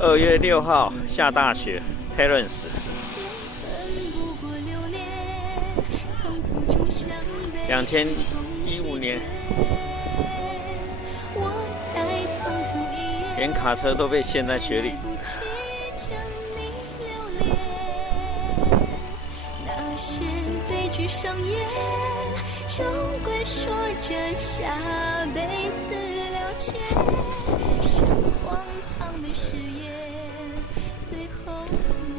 2月6号下大雪 ，Terrace。2015年，连卡车都被陷在雪里。那些悲剧上演，终归说着下辈子了结。是荒唐的誓言，最后没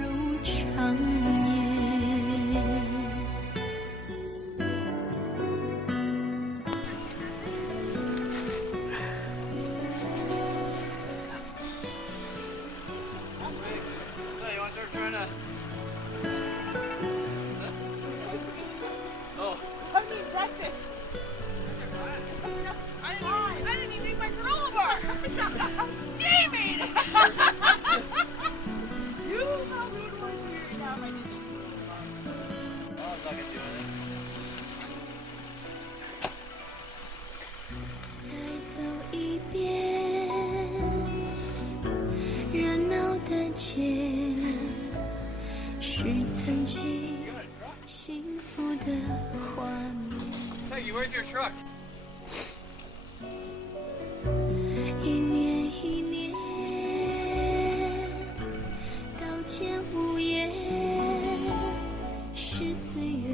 入长夜。是曾经幸福的画面。Hey, where's your truck? 一年一年，刀剑无言，是岁月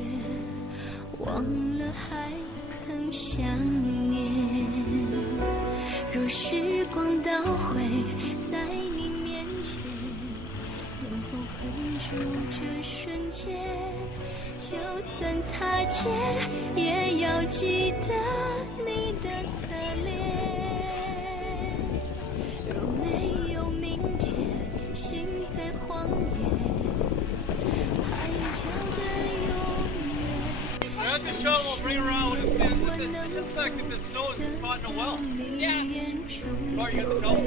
忘了还曾想念。若时光倒回，在你面前，能否困住这瞬间？就算擦肩，也要记得你的侧脸。若没有明天，心在荒野，海角的永远。Grab the shovel, bring it around. It's just like if the snow is caught in a well. Yeah. Or you got the shovel.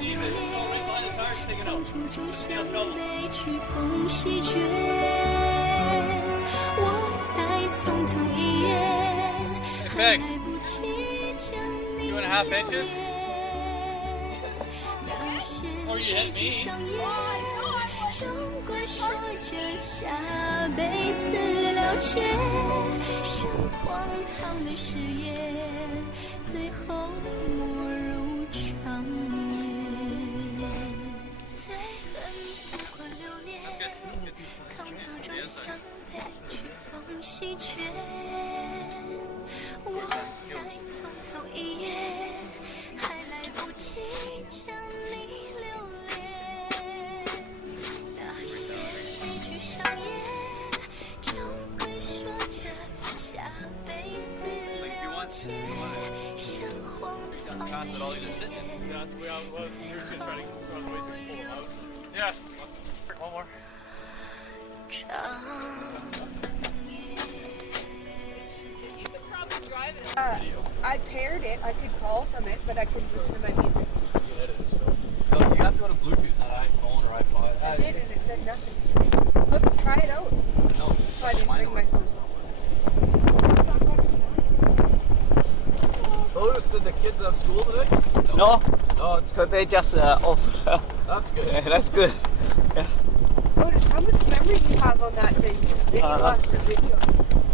Leave it. Go right behind the car, take it out. See how trouble. 风席卷，我才匆匆一眼，还来不及将你 2.5 inches? Or you hit me? 终归说着下辈子了结，是荒唐的誓言，最后没入长夜。最恨不过流年，苍穹中相陪，曲风席卷，我才匆匆一眼，还来不及将你留恋。那些悲剧上演，终归说着下辈子了结，是荒唐的誓言。Yeah. One more. I paired it. I could call from it, but I couldn't listen to my music. No, you have to go to Bluetooth, not iPhone or iPod. I did, and it said nothing. Look, try it out. No, Oh, I didn't bring my phone. Lotus, did the kids have school today? No, No, it's today just off. that's good. That's good. Lotus, how much memory do you have on that thing? Just video after video.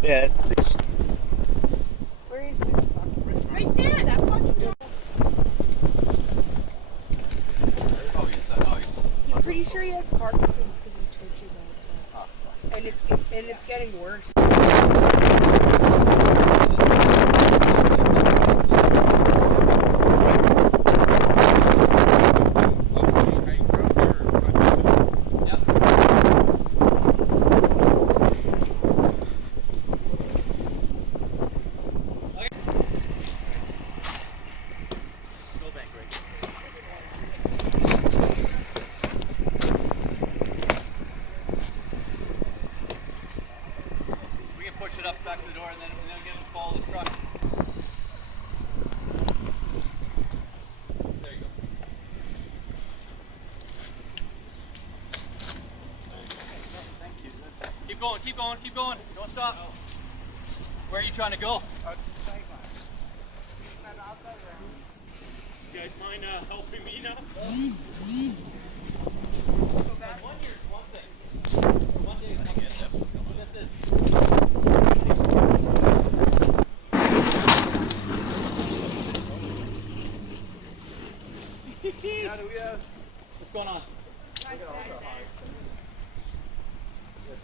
Yeah. Where is this fucking? Right there, that fucking. Oh, it's I'm pretty sure he has Parkinson's because he twitches all the time. And it's getting worse. back to the door, and then again follow the truck. There you go. Thank you. Keep going, keep going, keep going. Don't stop. Where are you trying to go? You guys mind helping me now? One year is one thing. One day is one thing. This is. What's going on?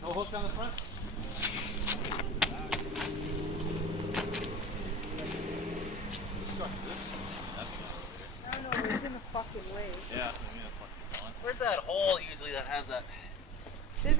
No hook on the front? This truck's this. I don't know, it's in the fucking way. Yeah. Where's that hole usually that has that? This is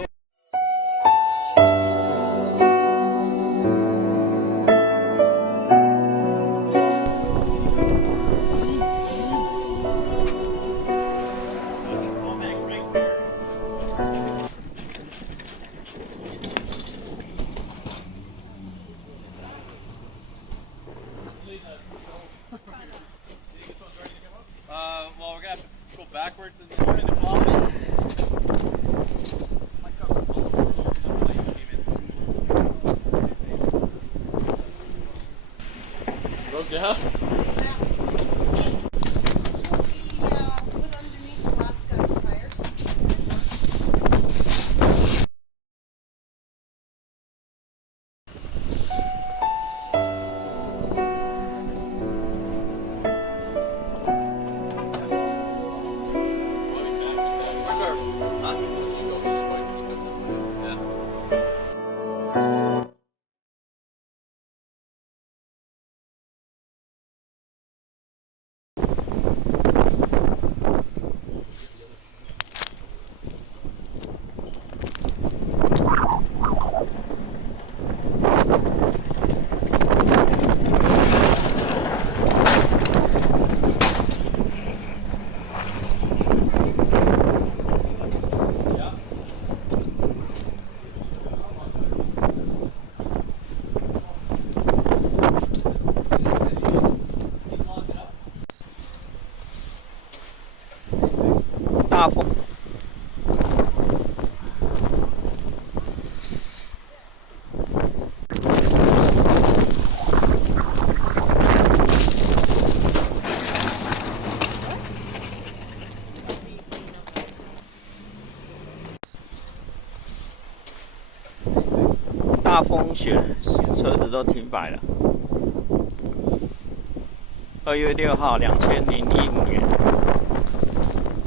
Well, we're gonna have to go backwards and then try to follow it. My truck's full of roads, so I came in. Broke down? put underneath the last guy's tires. Where's our? Huh? Go east points, keep up this way. Yeah.大风。大风雪，车子都停摆了。2月6号，2015年，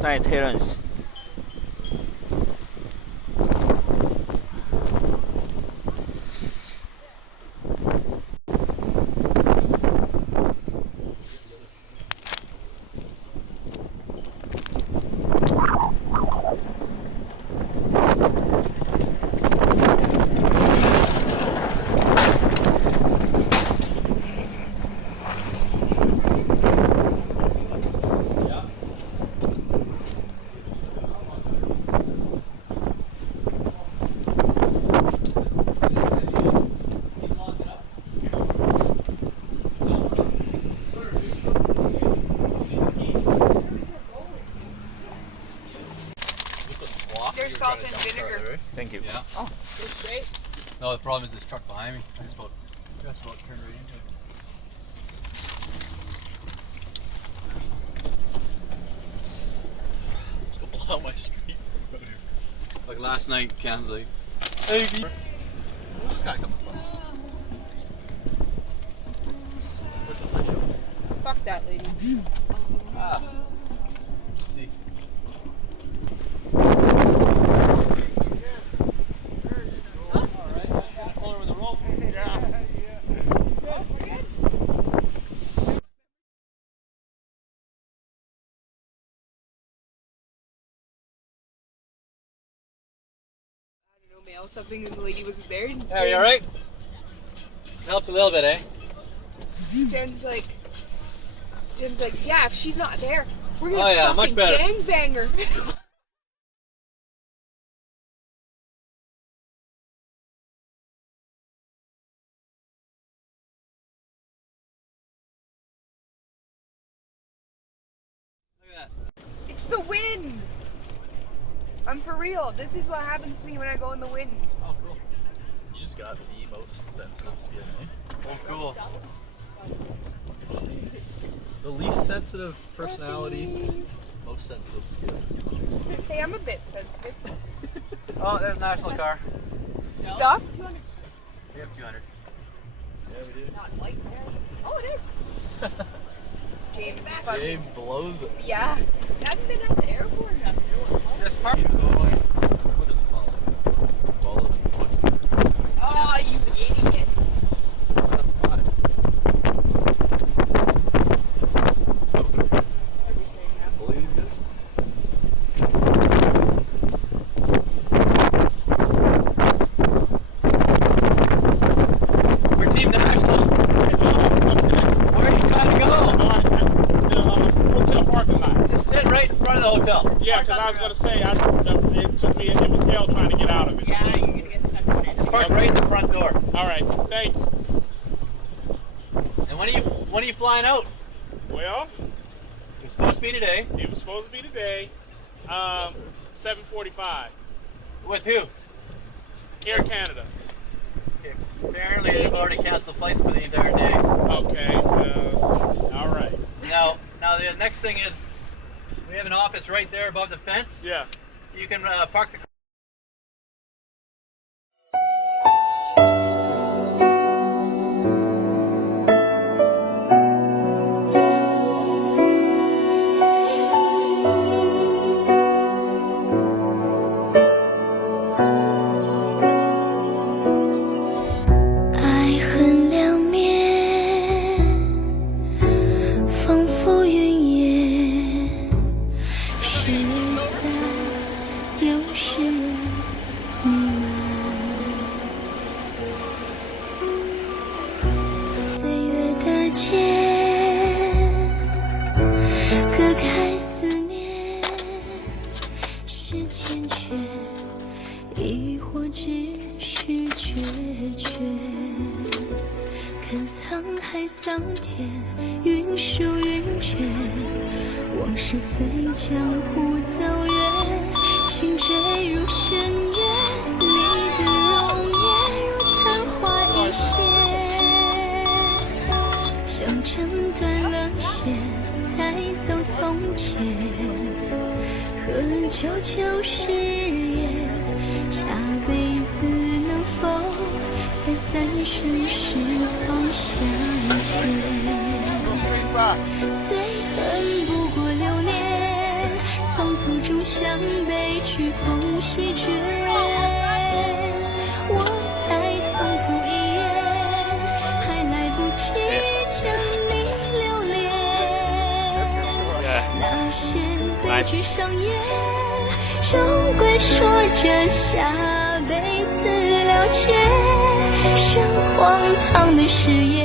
在 Terrace。There's salt and vinegar. Thank you. Yeah. Oh, it's great. No, the problem is this truck behind me. I just about turned right into it. Let's go blow out my street. Like last night, Cam's like, "Hey, we just got a couple of bucks." Where's this video? Fuck that lady. Ah. Let's see. Mail something and the lady wasn't there. Yeah, you alright? Helped a little bit, eh? Jen's like, yeah, if she's not there, we're gonna Oh, yeah, fucking much better. gangbang her. It's the wind. I'm for real. This is what happens to me when I go in the wind. Oh, cool. You just got the most sensitive skin, eh? Oh, cool. The least sensitive personality, most sensitive skin. Hey, I'm a bit sensitive. Oh, there's a national car. Stop. We have 200. Yeah, we do. Oh, it is. James, Gabe blows it. yeah. I haven't been at the airport enough. There's park. We'll just follow it. Follow it and watch it. Oh, you idiot. That's fine. Believe these guys? We're Team National. Where are you trying to go? Hotel parking lot. Just sit right in front of the hotel. Yeah, because I was going to say, it took me, it was hell trying to get out of it. Yeah, you're going to get stuck on it. Park right in the front door. All right, thanks. And when are you flying out? Well, It was supposed to be today. it was supposed to be today, 7:45. With who? Air Canada. Apparently they've already canceled flights for the entire day. Okay, all right. Now the next thing is we have an office right there above the fence. Yeah. You can park the car.爱恨两面，仿佛云烟，是在流逝弥漫。岁月的剑，割开思念，是缱绻，亦或只是决绝。看沧海桑田，云舒云卷，往事随江湖走远，心坠入深渊，你的容颜如昙花一现，像斩断了线，带走从前，和久久誓言，下辈子能否在三生石旁相见？最恨不过流年，匆匆中向悲剧风席卷。我再痛苦一夜，还来不及将你留恋。那些悲剧上演，终归说着下辈子了解。生荒唐的誓言。